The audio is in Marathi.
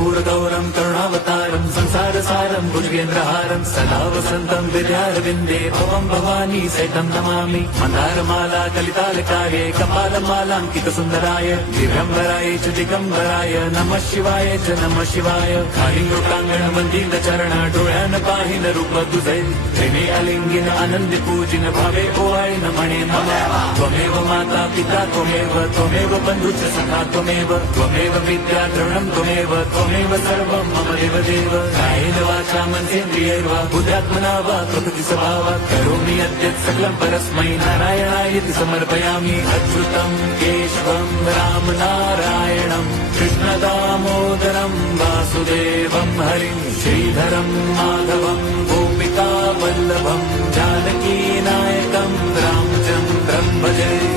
कर्पूरगौरं करुणावतारं संसारसारं भुजगेन्द्रहारं सदा वसन्तं विद्यारविन्दे भवं भवानी सहितं नमामि। मन्दारमाला कलितालकाये कपालमालाङ्कितसुन्दराय दिगम्बराय च दिगम्बराय नमः शिवाय च नमः शिवाय। खाली लोकांगण वंदित चरण डोळ्यान पाहिन रूप तुझे प्रेमे अलिंगिन आनंदी पूजिन भावे ओवाळीन म्हणे नमः। त्वमेव माता पिता त्वमेव बंधुश्च सखा त्वमेव विद्या द्रविणं त्वमेव सर्वं मम देवदेव। कायेन वाचा मनसेन्द्रियैर्वा बुद्ध्यात्मना वा प्रकृति स्वभावात् करोमि यद्यत् सकलं परस्मै नारायणायति समर्पयामि। अच्युतं केशवं राम नारायणं कृष्णदामोदरं वासुदेवं हरिं श्रीधरं माधवं गोपिका वल्लभं जानकी नायकं रामचन्द्रं भजे।